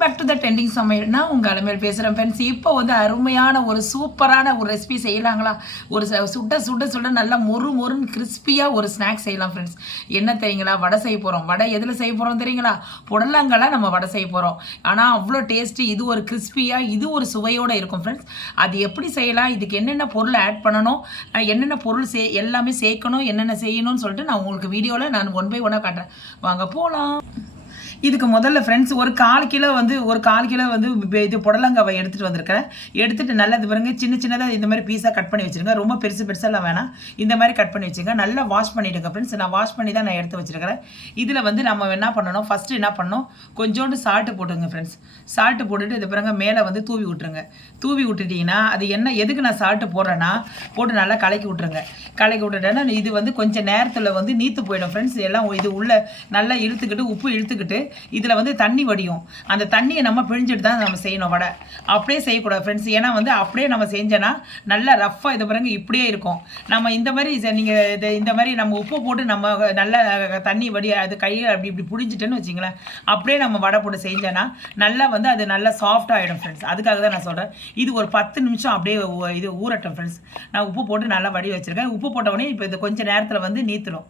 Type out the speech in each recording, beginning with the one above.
Back to the trending சமையல்னா உங்கள் அலமேல் பேசுகிறேன் friends. இப்போ வந்து அருமையான ஒரு சூப்பரான ஒரு ரெசிபி செய்யலாங்களா? ஒரு சுட சுட சுட நல்லா மொறு மொறுன்னு கிறிஸ்பியாக ஒரு ஸ்நாக்ஸ் செய்யலாம் ஃப்ரெண்ட்ஸ். என்ன தெரியுங்களா? வடை செய்ய போகிறோம். வடை எதில் செய்ய போகிறோம் தெரியுங்களா? புடலங்கால நம்ம வடை செய்ய போகிறோம். ஆனால் அவ்வளோ டேஸ்ட்டு, இது ஒரு கிறிஸ்பியாக, இது ஒரு சுவையோடு இருக்கும் ஃப்ரெண்ட்ஸ். அது எப்படி செய்யலாம், இதுக்கு என்னென்ன பொருள் ஆட் பண்ணணும், என்னென்ன பொருள் எல்லாமே சேர்க்கணும், என்னென்ன செய்யணும்னு சொல்லிட்டு நான் உங்களுக்கு வீடியோவில் நான் 1 by 1 காட்டுறேன். வாங்க போகலாம். இதுக்கு முதல்ல ஃப்ரெண்ட்ஸ் ஒரு 1/4 கிலோ வந்து இது புடலங்காவை எடுத்துகிட்டு வந்திருக்கிறேன். எடுத்துகிட்டு நல்லா இது பாருங்க, சின்ன சின்னதாக இந்த மாதிரி பீஸாக கட் பண்ணி வச்சுருங்க. ரொம்ப பெருசு பெருசாலாம் வேணாம், இந்த மாதிரி கட் பண்ணி வச்சுங்க. நல்லா வாஷ் பண்ணிவிடுங்க ஃப்ரெண்ட்ஸ். நான் வாஷ் பண்ணி தான் நான் எடுத்து வச்சுருக்கிறேன். இதில் வந்து நம்ம என்ன பண்ணணும், ஃபஸ்ட்டு என்ன பண்ணணும், கொஞ்சோண்டு சால்ட்டு போட்டுங்க ஃப்ரெண்ட்ஸ். சால்ட்டு போட்டுட்டு இது பாருங்க மேலே வந்து தூவி விட்டுருங்க. தூவி விட்டுட்டிங்கன்னா அது என்ன, எதுக்கு நான் சால்ட்டு போடுறேன்னா, போட்டு நல்லா கலக்கி விட்ருங்க. கலக்கி விட்டுட்டேன்னா இது வந்து கொஞ்சம் நேரத்தில் வந்து நீத்து போயிடும் ஃப்ரெண்ட்ஸ். எல்லாம் இது உள்ள நல்லா இழுத்துக்கிட்டு, உப்பு இழுத்துக்கிட்டு இதில் வந்து தண்ணி வடியும். அந்த தண்ணியை நம்ம பிழிஞ்சிட்டு தான் நம்ம செய்யணும் வடை. அப்படியே செய்யக்கூடாது ஃப்ரெண்ட்ஸ். ஏன்னா வந்து அப்படியே நம்ம செஞ்சோன்னா நல்லா ரஃப்பாக இது பாருங்க இப்படியே இருக்கும். நம்ம இந்த மாதிரி நீங்கள் இந்த மாதிரி நம்ம உப்பு போட்டு நம்ம நல்லா தண்ணி வடி அது கையில் அப்படி இப்படி பிடிஞ்சிட்டேன்னு வச்சிங்களேன், அப்படியே நம்ம வடை போட்டு செஞ்சோன்னா நல்லா வந்து அது நல்லா சாஃப்ட் ஆகிடும் ஃப்ரெண்ட்ஸ். அதுக்காக தான் நான் சொல்கிறேன். இது ஒரு 10 நிமிஷம் அப்படியே இது ஊறட்டும் ஃப்ரெண்ட்ஸ். நான் உப்பு போட்டு நல்லா வடி வச்சுருக்கேன். உப்பு போட்ட உடனே இப்போ இது கொஞ்சம் நேரத்தில் வந்து நீத்துடும்,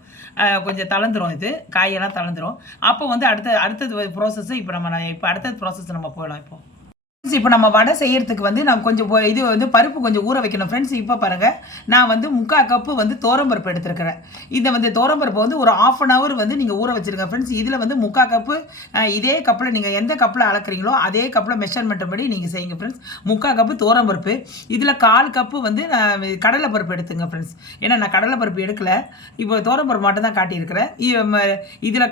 கொஞ்சம் தளர்ந்துடும், இது காயெல்லாம் தளர்ந்துடும். அப்போ வந்து அடுத்தது ப்ராசஸ் இப்போ அடுத்த ப்ராசஸ் நம்ம போகலாம். இப்போ நம்ம வடை செய்யறதுக்கு வந்து நம்ம கொஞ்சம் இது வந்து பருப்பு கொஞ்சம் ஊற வைக்கணும் ஃப்ரெண்ட்ஸ். இப்போ பாருங்கள், நான் வந்து 3/4 கப்பு வந்து தோரம்பருப்பு எடுத்துருக்கிறேன். இதை வந்து தோரம்பருப்பு வந்து ஒரு 1/2 hour வந்து நீங்கள் ஊற வச்சுருங்க ஃப்ரெண்ட்ஸ். இதில் வந்து 3/4 கப்பு, இதே கப்பில் நீங்கள் எந்த கப்பில் அளக்குறீங்களோ அதே கப்பில் மெஷர்மெண்ட் படி நீங்கள் செய்யுங்க ஃப்ரெண்ட்ஸ். 3/4 கப்பு தோரம்பருப்பு, இதில் 1/4 கப்பு வந்து கடலைப்பருப்பு எடுத்துங்க ஃப்ரெண்ட்ஸ். ஏன்னா நான் கடலைப்பருப்பு எடுக்கலை, இப்போ தோரம்பருப்பு மட்டும் தான் காட்டியிருக்கிறேன். இதில்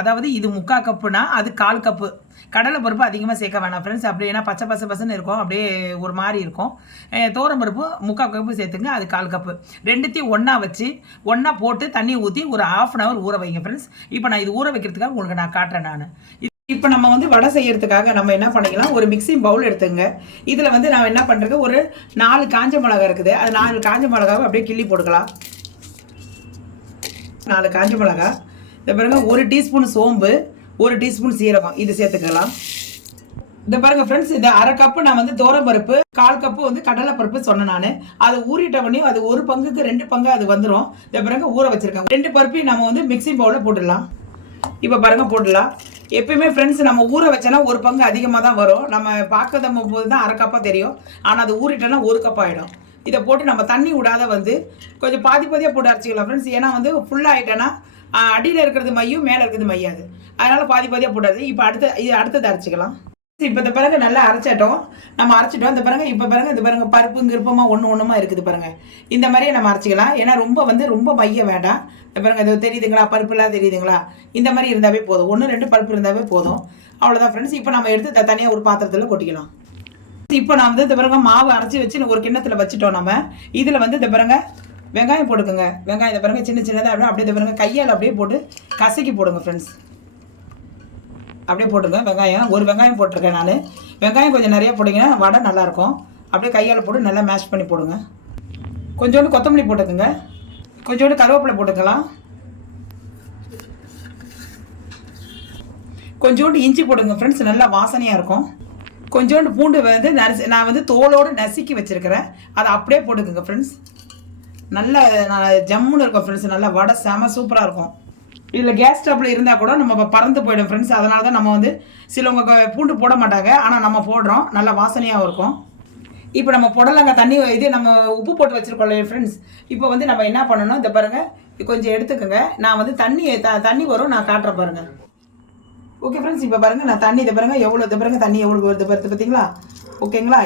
அதாவது இது 3/4 கப்புனா அது 1/4 கப்பு. கடலை பருப்பு அதிகமாக சேர்க்க வேணாம் ஃப்ரெண்ட்ஸ். அப்படி ஏன்னா பச்சை பசன்னு இருக்கும், அப்படியே ஒரு மாதிரி இருக்கும். தோரம்பருப்பு 3/4 கப்பு சேர்த்துங்க, அது 1/4 கப்பு. ரெண்டுத்தையும் ஒன்றா வச்சு ஒன்றா போட்டு தண்ணி ஊற்றி ஒரு 1/2 hour ஊற வைங்க ஃப்ரெண்ட்ஸ். இப்போ நான் இது ஊற வைக்கிறதுக்காக உங்களுக்கு நான் காட்டுறேன். நான் இப்போ நம்ம வந்து வடை செய்யறதுக்காக நம்ம என்ன பண்ணிக்கலாம், ஒரு மிக்சிங் பவுல் எடுத்துங்க. இதில் வந்து நான் என்ன பண்ணுறது, ஒரு 4 காஞ்ச மிளகா இருக்குது, அது 4 காஞ்ச மிளகாவை அப்படியே கிள்ளி போட்டுக்கலாம். 4 காஞ்ச மிளகா, இந்த பாருங்க 1 டீஸ்பூன் சோம்பு, 1 டீஸ்பூன் சீரகம், இது சேர்த்துக்கலாம். இந்த பாருங்க ஃப்ரெண்ட்ஸ், இது 1/2 கப்பு நான் வந்து தோரம்பருப்பு, 1/4 கப்பு வந்து கடலைப்பருப்பு சொன்னேன் நான். அதை ஊறிட்டவனே அது 1 பங்குக்கு 2 பங்கு அது வந்துடும். இந்த பாருங்க ஊற வச்சிருக்கேன். 2 பருப்பையும் நம்ம வந்து மிக்சிங் பவுலில் போட்டுடலாம். இப்போ பாருங்க போட்டுடலாம். எப்பயுமே ஃப்ரெண்ட்ஸ் நம்ம ஊற வச்சோன்னா 1 பங்கு அதிகமாக தான் வரும். நம்ம பார்க்கத போது தான் 1/2 கப்பாக தெரியும், ஆனால் அது ஊறிட்டோன்னா 1 கப் ஆகிடும். இதை போட்டு நம்ம தண்ணி விடாத வந்து கொஞ்சம் பாதியாக போட்டு அரைச்சிக்கலாம் ஃப்ரெண்ட்ஸ். ஏன்னா வந்து ஃபுல்லாக ஆகிட்டேன்னா அடியில் இருக்கிறது மையும், மேலே இருக்கிறது மையாது. அதனால் பாதியாக போடாது. இப்போ அடுத்தது அரைச்சிக்கலாம். இப்போ இந்த பிறகு நல்லா அரைச்சிட்டோம், நம்ம அரைச்சிட்டோம். இந்த பிறகு இப்போ பாருங்க, இந்த பாருங்க பருப்பு விருப்பமாக ஒன்றுமா இருக்குது பாருங்க. இந்த மாதிரியே நம்ம அரைச்சிக்கலாம். ஏன்னா ரொம்ப மைய வேண்டாம். இந்த பாருங்க, இது தெரியுதுங்களா, பருப்புலாம் தெரியுதுங்களா, இந்த மாதிரி இருந்தாவே போதும். 1-2 பருப்பு இருந்தாவே போதும். அவ்வளோதான் ஃப்ரெண்ட்ஸ். இப்போ நம்ம எடுத்து தனியாக ஒரு பாத்திரத்தில் கொட்டிக்கலாம். இப்போ நான் வந்து இந்த பிறகு மாவு அரைச்சி வச்சு ஒரு கிண்ணத்தில் வச்சுட்டோம். நம்ம இதில் வந்து இந்த பிறகு வெங்காயம் போட்டுக்கோங்க. வெங்காயம் இந்த பாருங்க சின்னதாக அப்படியே இந்த பாருங்க கையால் அப்படியே போட்டு கசக்கி போடுங்க ஃப்ரெண்ட்ஸ். அப்படியே போட்டுங்க. வெங்காயம் 1 வெங்காயம் போட்டிருக்கேன் நான். வெங்காயம் கொஞ்சம் நிறைய போட்டிங்கன்னா வடை நல்லாயிருக்கும். அப்படியே கையால் போட்டு நல்லா மேஷ் பண்ணி போடுங்க. கொஞ்சோண்டு கொத்தமல்லி போட்டுக்குங்க, கொஞ்சோண்டு கருவேப்பிலை போட்டுக்கலாம், கொஞ்சோண்டு இஞ்சி போடுங்க ஃப்ரெண்ட்ஸ், நல்லா வாசனையாக இருக்கும். கொஞ்சோண்டு பூண்டு வந்து நான் வந்து தோலோடு நசுக்கி வச்சுருக்கிறேன், அதை அப்படியே போட்டுக்குங்க ஃப்ரெண்ட்ஸ். நல்லா ஜம்முன்னு இருக்கும் ஃப்ரெண்ட்ஸ். நல்லா வடை செம சூப்பராக இருக்கும். இதில் கேஸ் ஸ்டவ்வில் இருந்தால் கூட நம்ம பறந்து போயிடும் ஃப்ரெண்ட்ஸ். அதனால தான் நம்ம வந்து சிலவங்க பூண்டு போட மாட்டாங்க, ஆனால் நம்ம போடுறோம், நல்லா வாசனையாகவும் இருக்கும். இப்போ நம்ம புடலங்காய் தண்ணி இது நம்ம உப்பு போட்டு வச்சுருக்கோம்ல ஃப்ரெண்ட்ஸ். இப்போ வந்து நம்ம என்ன பண்ணணும், இந்த பாருங்கள் கொஞ்சம் எடுத்துக்கோங்க. நான் வந்து தண்ணி வரும், நான் காட்டுறேன் பாருங்கள். ஓகே ஃப்ரெண்ட்ஸ், இப்போ பாருங்கள் நான் தண்ணி இதை பாருங்கள் எவ்வளோ, இது பாருங்கள் தண்ணி எவ்வளோ வருது பார்த்தீங்களா? ஓகேங்களா?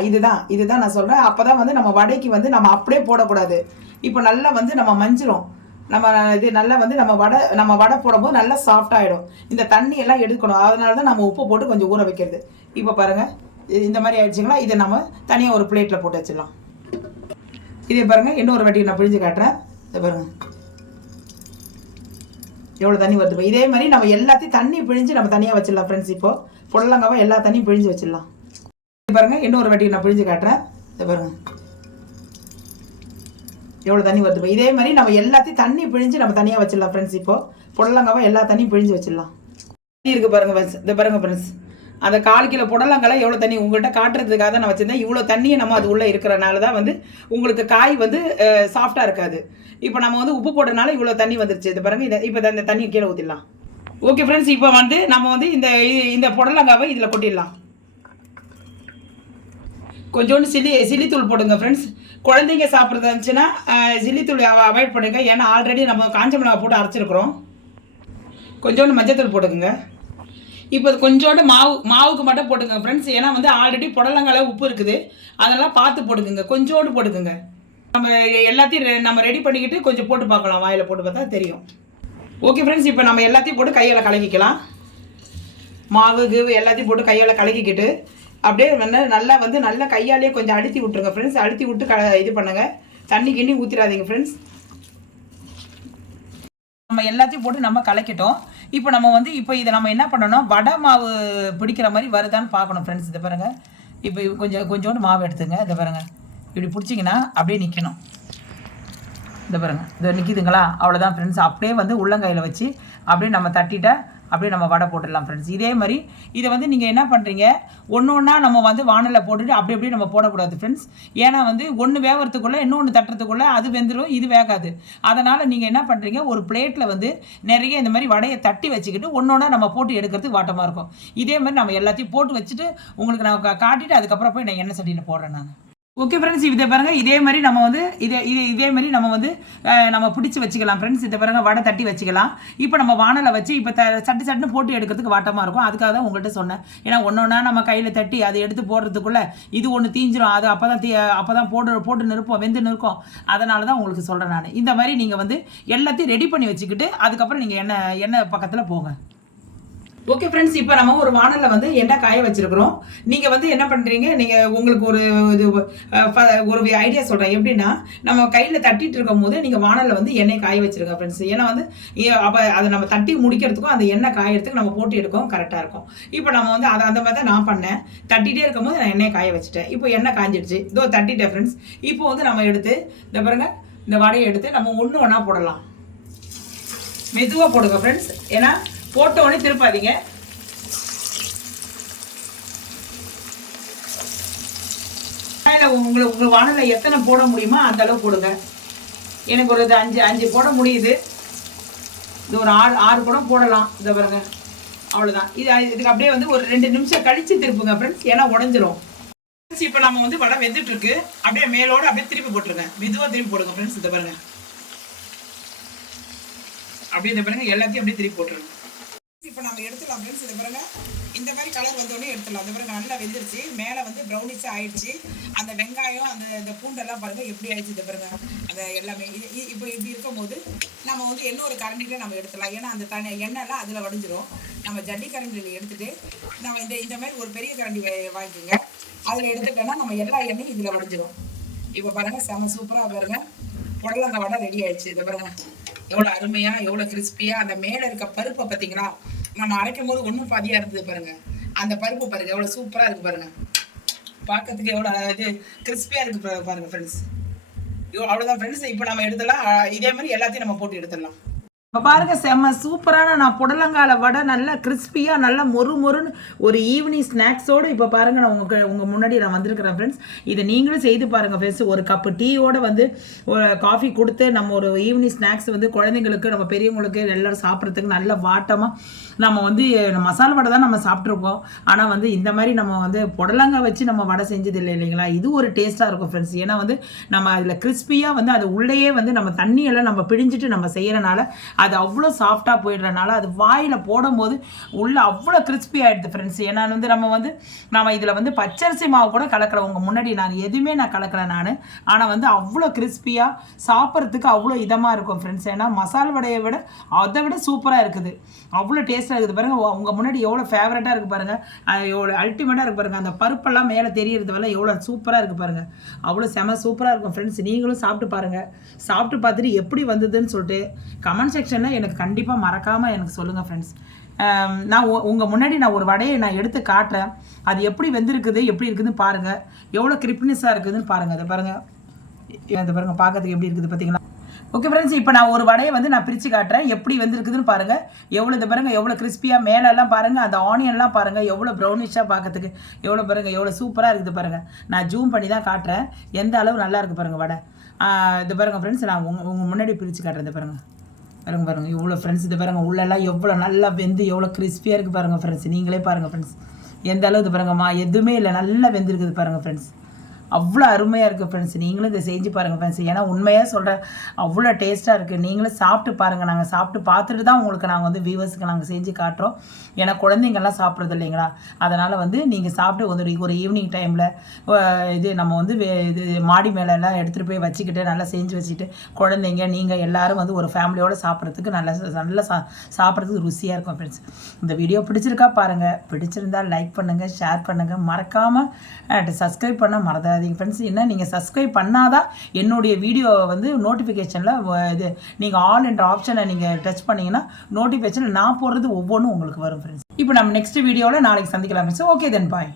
இதுதான் நான் சொல்கிறேன். அப்போ தான் வந்து நம்ம வடைக்கு வந்து நம்ம அப்படியே போடக்கூடாது. இப்போ நல்லா வந்து நம்ம மஞ்சிரும். நம்ம இது நல்லா வந்து நம்ம வடை போடும்போது நல்லா சாஃப்டாகிடும். இந்த தண்ணியெல்லாம் எடுக்கணும். அதனால தான் நம்ம உப்பு போட்டு கொஞ்சம் ஊற வைக்கிறது. இப்போ பாருங்கள் இந்த மாதிரி ஆயிடுச்சுங்களா? இதை நம்ம தனியாக ஒரு பிளேட்டில் போட்டு வச்சிடலாம். இதே பாருங்கள் இன்னொரு வாட்டி நான் பிழிஞ்சு காட்டுறேன். இதை பாருங்கள் எவ்வளோ தண்ணி வருது. இதே மாதிரி நம்ம எல்லாத்தையும் தண்ணி பிழிஞ்சு நம்ம தனியாக வச்சிடலாம் ஃப்ரெண்ட்ஸ். இப்போது புடலங்காவை எல்லா தண்ணியும் பிழிஞ்சு வச்சிடலாம். பாருங்கள் இன்னொரு வாட்டி நான் பிழிஞ்சு காட்டுறேன். இதை பாருங்கள் எவ்வளோ தண்ணி வருது. இதே மாதிரி நம்ம எல்லாத்தையும் தண்ணி பிழிஞ்சு நம்ம தனியாக வச்சிடலாம் ஃப்ரெண்ட்ஸ். இப்போது புடலங்காவை எல்லா தண்ணியும் பிழிஞ்சு வச்சிடலாம். தண்ணி இருக்குது பாருங்கள். இதை பாருங்கள் ஃப்ரெண்ட்ஸ், அந்த 1/4 கிலோ புடலங்கால எவ்வளோ தண்ணி உங்கள்கிட்ட காட்டுறதுக்காக தான் நான் வச்சுருந்தேன். இவ்வளோ தண்ணியை நம்ம அது உள்ளே இருக்கிறனால தான் வந்து உங்களுக்கு காய் வந்து சாஃப்டாக இருக்காது. இப்போ நம்ம வந்து உப்பு போட்டனால இவ்வளோ தண்ணி வந்துருச்சு. இது பாருங்கள். இப்போ இந்த தண்ணியை கீழே ஊற்றிடலாம். ஓகே ஃப்ரெண்ட்ஸ், இப்போ வந்து நம்ம வந்து இந்த புடலங்காவை இதில் கொட்டிடலாம். கொஞ்சோண்டு சில்லித்தூள் போடுங்க ஃப்ரெண்ட்ஸ். குழந்தைங்க சாப்பிட்றதா இருந்துச்சுன்னா சில்லித்தூள் அவாய்ட் பண்ணுங்க. ஏன்னா ஆல்ரெடி நம்ம காஞ்ச மிளகாய் போட்டு அரைச்சிருக்கிறோம். கொஞ்சோண்டு மஞ்சத்தூள் போட்டுக்குங்க. இப்போ கொஞ்சோண்டு மாவுக்கு மட்டும் போட்டுங்க ஃப்ரெண்ட்ஸ். ஏன்னா வந்து ஆல்ரெடி புடலங்கால உப்பு இருக்குது, அதெல்லாம் பார்த்து போட்டுக்குங்க. கொஞ்சோண்டு போட்டுக்குங்க. நம்ம எல்லாத்தையும் நம்ம ரெடி பண்ணிக்கிட்டு கொஞ்சம் போட்டு பார்க்கலாம். வாயில் போட்டு பார்த்தா தெரியும். ஓகே ஃப்ரெண்ட்ஸ், இப்போ நம்ம எல்லாத்தையும் போட்டு கையால் கலக்கிக்கலாம். மாவு எல்லாத்தையும் போட்டு கையால் கலக்கிக்கிட்டு அப்படியே நல்லா கையாலேயே கொஞ்சம் அழுத்தி விட்டுருங்க ஃப்ரெண்ட்ஸ். அழுத்தி விட்டு இது பண்ணுங்க. தண்ணி கிண்ணி ஊற்றிடாதீங்க ஃப்ரெண்ட்ஸ். நம்ம எல்லாத்தையும் போட்டு நம்ம கலக்கிட்டோம். இப்போ நம்ம வந்து இதை நம்ம என்ன பண்ணணும், வடை மாவு பிடிக்கிற மாதிரி வருதான்னு பார்க்கணும் ஃப்ரெண்ட்ஸ். இதை பாருங்கள். இப்போ கொஞ்சோண்டு மாவு எடுத்துங்க. இதை பாருங்கள். இப்படி பிடிச்சிங்கன்னா அப்படியே நிற்கணும். இதை பாருங்கள். இதை நிற்கிதுங்களா? அவ்வளோதான் ஃப்ரெண்ட்ஸ். அப்படியே வந்து உள்ளங்கையில் வச்சு அப்படியே நம்ம தட்டிட்டா அப்படியே நம்ம வடை போட்டுடலாம் ஃப்ரெண்ட்ஸ். இதே மாதிரி இதை வந்து நீங்கள் என்ன பண்ணுறீங்க, ஒன்று ஒன்றா நம்ம வந்து வானலில் போட்டுட்டு அப்படி அப்படியே நம்ம போடக்கூடாது ஃப்ரெண்ட்ஸ். ஏன்னா வந்து ஒன்று வேகிறதுக்குள்ளே இன்னொன்று தட்டுறதுக்குள்ளே அது வெந்துடும், இது வேகாது. அதனால் நீங்கள் என்ன பண்ணுறீங்க, ஒரு பிளேட்டில் வந்து நிறைய இந்த மாதிரி வடையை தட்டி வச்சுக்கிட்டு ஒன்று ஒன்றா நம்ம போட்டு எடுக்கிறதுக்கு வாட்டமாக இருக்கும். இதே மாதிரி நம்ம எல்லாத்தையும் போட்டு வச்சுட்டு உங்களுக்கு நான் காட்டிட்டு அதுக்கப்புறம் போய் நான் எண்ணெய் சட்டியில் போடுறேன் நான். ஓகே ஃப்ரெண்ட்ஸ், இதை பாருங்கள். இதே மாதிரி நம்ம வந்து இதே மாதிரி நம்ம வந்து நம்ம பிடிச்சி வச்சுக்கலாம் ஃப்ரெண்ட்ஸ். இதை பாருங்கள், வடை தட்டி வச்சுக்கலாம். இப்போ நம்ம வானலை வச்சு இப்போ சட்டுன்னு போட்டு எடுக்கிறதுக்கு வாட்டமாக இருக்கும். அதுக்காக தான் உங்கள்கிட்ட சொன்னேன். ஏன்னா ஒன்று ஒன்றா நம்ம கையில் தட்டி அதை எடுத்து போடுறதுக்குள்ளே இது ஒன்று தீஞ்சிரும். அது அப்போ தான் போட்டு நிற்போம், வெந்து நிற்கும். அதனால தான் உங்களுக்கு சொல்கிறேன் நான். இந்த மாதிரி நீங்கள் வந்து எல்லாத்தையும் ரெடி பண்ணி வச்சுக்கிட்டு அதுக்கப்புறம் நீங்கள் எண்ணெய் பக்கத்தில் போங்க. ஓகே ஃப்ரெண்ட்ஸ், இப்போ நம்ம ஒரு வானலில் வந்து எண்ணெய் காய வச்சுருக்கிறோம். நீங்கள் வந்து என்ன பண்ணுறீங்க, நீங்கள் உங்களுக்கு ஒரு ஐடியா சொல்கிறேன். எப்படின்னா, நம்ம கையில் தட்டிட்டு இருக்கும் போது நீங்கள் வானலில் வந்து எண்ணெய் காய வச்சுருங்க ஃப்ரெண்ட்ஸ். ஏன்னா வந்து அப்போ அதை நம்ம தட்டி முடிக்கிறதுக்கும் அந்த எண்ணெய் காயறதுக்கு நம்ம போட்டு எடுக்கவும் கரெக்டாக இருக்கும். இப்போ நம்ம வந்து அந்த மாதிரி தான் நான் பண்ணேன். தட்டிகிட்டே இருக்கும் போது நான் எண்ணெய் காய வச்சுட்டேன். இப்போ எண்ணெய் காஞ்சிடுச்சு. இதோ தட்டிட்டேன் ஃப்ரெண்ட்ஸ். இப்போ வந்து நம்ம எடுத்து இந்த பாருங்க, இந்த வடையை எடுத்து நம்ம ஒன்று ஒன்றா போடலாம். மெதுவாக போடுங்க ஃப்ரெண்ட்ஸ். ஏன்னா போட்ட உடனே திருப்பாதீங்க. உங்கள் வானலில் எத்தனை போட முடியுமோ அந்த அளவு போடுங்க. எனக்கு ஒரு 5 போட முடியுது. இது ஒரு 6 கூட போடலாம். இதை பாருங்க, அவ்வளோதான். இதுக்கு அப்படியே வந்து ஒரு 2 நிமிஷம் கழிச்சு திருப்புங்க ஃப்ரெண்ட்ஸ். ஏன்னா உடஞ்சிரும். இப்போ நம்ம வந்து வடை வெந்துட்டு இருக்கு. அப்படியே மேலோட அப்படியே திருப்பி போட்டுருங்க. மெதுவாக திருப்பி போடுங்க ஃப்ரெண்ட்ஸ். இதை பாருங்க, அப்படியே இதை பாருங்க, எல்லாத்தையும் அப்படியே திருப்பி போட்டுருங்க. இப்போ நம்ம எடுத்துடலாம் ஃப்ரெண்ட்ஸ். இதை பாருங்க, இந்த மாதிரி கலர் வந்தோடனே எடுத்துடலாம். அந்த பாருங்க, நல்லா வெந்துருச்சு. மேலே வந்து ப்ரௌனிஷாக ஆயிடுச்சு. அந்த வெங்காயம் இந்த பூண்டெல்லாம் பாருங்க எப்படி ஆயிடுச்சு. இதை பாருங்க, அந்த எல்லாமே இப்போ இப்படி இருக்கும் போது நம்ம வந்து இன்னொரு கரண்டியில் நம்ம எடுத்துடலாம். ஏன்னா அந்த எண்ணெய்லாம் அதில் வடிஞ்சிரும். நம்ம ஜல்லி கரண்டியில் எடுத்துட்டு நம்ம இந்த மாதிரி ஒரு பெரிய கரண்டி வாங்கிக்கோங்க. அதில் எடுத்துட்டோம்னா நம்ம எல்லா எண்ணெயும் இதில் வடிஞ்சிரும். இப்போ பாருங்க, செம சூப்பராக பாருங்க, புடலங்காய் வடை ரெடி ஆயிடுச்சு. இதை பாருங்க, எவ்வளோ அருமையாக, எவ்வளோ கிறிஸ்பியாக. அந்த மேலே இருக்க பருப்பை பார்த்தீங்களா, நம்ம அரைக்கும் போது ஒன்றும் பாதியாக இருந்தது பாருங்க. அந்த பருப்பு பாருங்க, எவ்வளோ சூப்பராக இருக்குது பாருங்க. பார்க்கறதுக்கு எவ்வளோ கிறிஸ்பியாக இருக்குது பாருங்க ஃப்ரெண்ட்ஸ். அவ்வளோதான் ஃப்ரெண்ட்ஸ். இப்போ நம்ம எடுத்துடலாம். இதே மாதிரி எல்லாத்தையும் நம்ம போட்டு எடுத்துடலாம். இப்போ பாருங்க, செம்ம சூப்பரான நான் புடலங்கால வடை நல்லா கிறிஸ்பியாக நல்லா மொறுன்னு ஒரு ஈவினிங் ஸ்நாக்ஸோடு இப்போ பாருங்கள் நான் உங்கள் முன்னாடி நான் வந்திருக்கிறேன் ஃப்ரெண்ட்ஸ். இதை நீங்களும் செய்து பாருங்கள் ஃப்ரெண்ட்ஸ். ஒரு கப்பு டீயோடு வந்து ஒரு காஃபி கொடுத்து நம்ம ஒரு ஈவினிங் ஸ்நாக்ஸ் வந்து குழந்தைங்களுக்கு, நம்ம பெரியவங்களுக்கு எல்லோரும் சாப்பிட்றதுக்கு நல்ல வாட்டமாக நம்ம வந்து மசாலா வடை தான் நம்ம சாப்பிட்ருக்கோம். ஆனால் வந்து இந்த மாதிரி நம்ம வந்து புடலங்காய் வச்சு நம்ம வடை செஞ்சது இல்லைங்களா, இது ஒரு டேஸ்ட்டாக இருக்கும் ஃப்ரெண்ட்ஸ். ஏன்னா வந்து நம்ம அதில் கிறிஸ்பியாக வந்து அது உள்ளேயே வந்து நம்ம தண்ணியெல்லாம் நம்ம பிழிஞ்சிட்டு நம்ம செய்கிறனால அது அவ்வளோ சாஃப்டாக போயிடுறனால அது வாயில் போடும்போது உள்ளே அவ்வளோ கிறிஸ்பி ஆகிடுது ஃப்ரெண்ட்ஸ். ஏன்னா வந்து நம்ம இதில் வந்து பச்சரிசி மாவு கூட கலக்கலை. உங்கள் முன்னாடி நான் எதுவுமே நான் கலக்கலை நான். ஆனால் வந்து அவ்வளோ கிறிஸ்பியாக சாப்பிட்றதுக்கு அவ்வளோ இதமாக இருக்கும் ஃப்ரெண்ட்ஸ். ஏன்னா மசாலா வடையை விட அதை விட சூப்பராக இருக்குது, அவ்வளோ டேஸ்ட்டாக இருக்குது பாருங்கள். உங்கள் முன்னாடி எவ்வளோ ஃபேவரட்டாக இருக்குது பாருங்கள், எவ்வளோ அல்டிமேட்டாக இருக்குது பாருங்கள். அந்த பருப்பெல்லாம் மேலே தெரியறது வரல எவ்வளோ சூப்பராக இருக்குது பாருங்கள். அவ்வளோ செம சூப்பராக இருக்கும் ஃப்ரெண்ட்ஸ். நீங்களும் சாப்பிட்டு பாருங்கள். சாப்பிட்டு பார்த்துட்டு எப்படி வந்ததுன்னு சொல்லிட்டு கமெண்ட் செக்ஷனில் எனக்கு கண்டிப்பாக மறக்காமல் எனக்கு சொல்லுங்கள் ஃப்ரெண்ட்ஸ். நான் உங்கள் முன்னாடி நான் ஒரு வடையை நான் எடுத்து காட்டுறேன். அது எப்படி வெந்திருக்குது, எப்படி இருக்குதுன்னு பாருங்கள். எவ்வளோ கிரிப்னஸாக இருக்குதுன்னு பாருங்கள். அதை பாருங்கள், அதை பாருங்கள், பார்க்கறதுக்கு எப்படி இருக்குது பார்த்தீங்களா. ஓகே ஃப்ரெண்ட்ஸ், இப்போ நான் ஒரு வடையை வந்து நான் பிரித்து காட்டுறேன். எப்படி வந்துருக்குதுன்னு பாருங்கள். இது பாருங்கள் எவ்வளோ கிறிஸ்பியாக மேலெல்லாம் பாருங்கள். அந்த ஆனியன்லாம் பாருங்கள் எவ்வளோ ப்ரௌனிஷாக பார்க்கறதுக்கு எவ்வளோ பாருங்கள் எவ்வளோ சூப்பராக இருக்குது பாருங்கள். நான் ஜூம் பண்ணி தான் காட்டுறேன் எந்த அளவு நல்லா இருக்குது பாருங்கள் வடை. இது பாருங்கள் ஃப்ரெண்ட்ஸ், நான் உங்கள் முன்னாடி பிரித்து காட்டுறேன். இது பாருங்கள் இவ்வளோ ஃப்ரெண்ட்ஸ். இது பாருங்கள் உள்ளெல்லாம் எவ்வளோ நல்லா வெந்து எவ்வளோ கிறிஸ்பியாக இருக்குது பாருங்கள் ஃப்ரெண்ட்ஸ். நீங்களே பாருங்கள் ஃப்ரெண்ட்ஸ் எந்த அளவு. இது பாருங்கம்மா எதுவுமே இல்லை, நல்லா வெந்திருக்குது பாருங்கள் ஃப்ரெண்ட்ஸ். அவ்வளோ அருமையாக இருக்குது ஃப்ரெண்ட்ஸ். நீங்களும் இதை செஞ்சு பாருங்கள் ஃப்ரெண்ட்ஸ். ஏன்னா உண்மையாக சொல்கிறேன், அவ்வளோ டேஸ்ட்டாக இருக்குது. நீங்களும் சாப்பிட்டு பாருங்கள். நாங்கள் சாப்பிட்டு பார்த்துட்டு தான் உங்களுக்கு நாங்கள் வந்து வியூவர்ஸுக்கு நாங்கள் செஞ்சு காட்டுறோம். ஏன்னா குழந்தைங்கள்லாம் சாப்பிட்றது இல்லைங்களா, அதனால் வந்து நீங்கள் சாப்பிட்டு ஒரு ஈவினிங் டைமில் இது நம்ம வந்து இது மாடி மேலெல்லாம் எடுத்துகிட்டு போய் வச்சுக்கிட்டு நல்லா செஞ்சு வச்சுக்கிட்டு குழந்தைங்க நீங்கள் எல்லோரும் வந்து ஒரு ஃபேமிலியோடு சாப்பிட்றதுக்கு நல்லா சாப்பிட்றதுக்கு ருசியாக இருக்கும் ஃப்ரெண்ட்ஸ். இந்த வீடியோ பிடிச்சிருக்கா பாருங்கள். பிடிச்சிருந்தால் லைக் பண்ணுங்கள், ஷேர் பண்ணுங்கள், மறக்காமல் சப்ஸ்கிரைப் பண்ண மறந்தாதீங்க ஃப்ரெண்ட்ஸ். என்ன நீங்கள் சப்ஸ்கிரைப் பண்ணாதான் என்னுடைய வீடியோ வந்து நோட்டிஃபிகேஷனில் இது நீங்கள் ஆல் என்ற ஆப்ஷனை நீங்கள் டச் பண்ணிங்கன்னா நோட்டிஃபிகேஷன் நான் போடுறது ஒவ்வொன்றும் உங்களுக்கு வரும் ஃப்ரெண்ட்ஸ். இப்போ நம்ம நெக்ஸ்ட் வீடியோவில் நாளைக்கு சந்திக்கலாம் ஃப்ரெண்ட்ஸ். ஓகே தென் பாய்.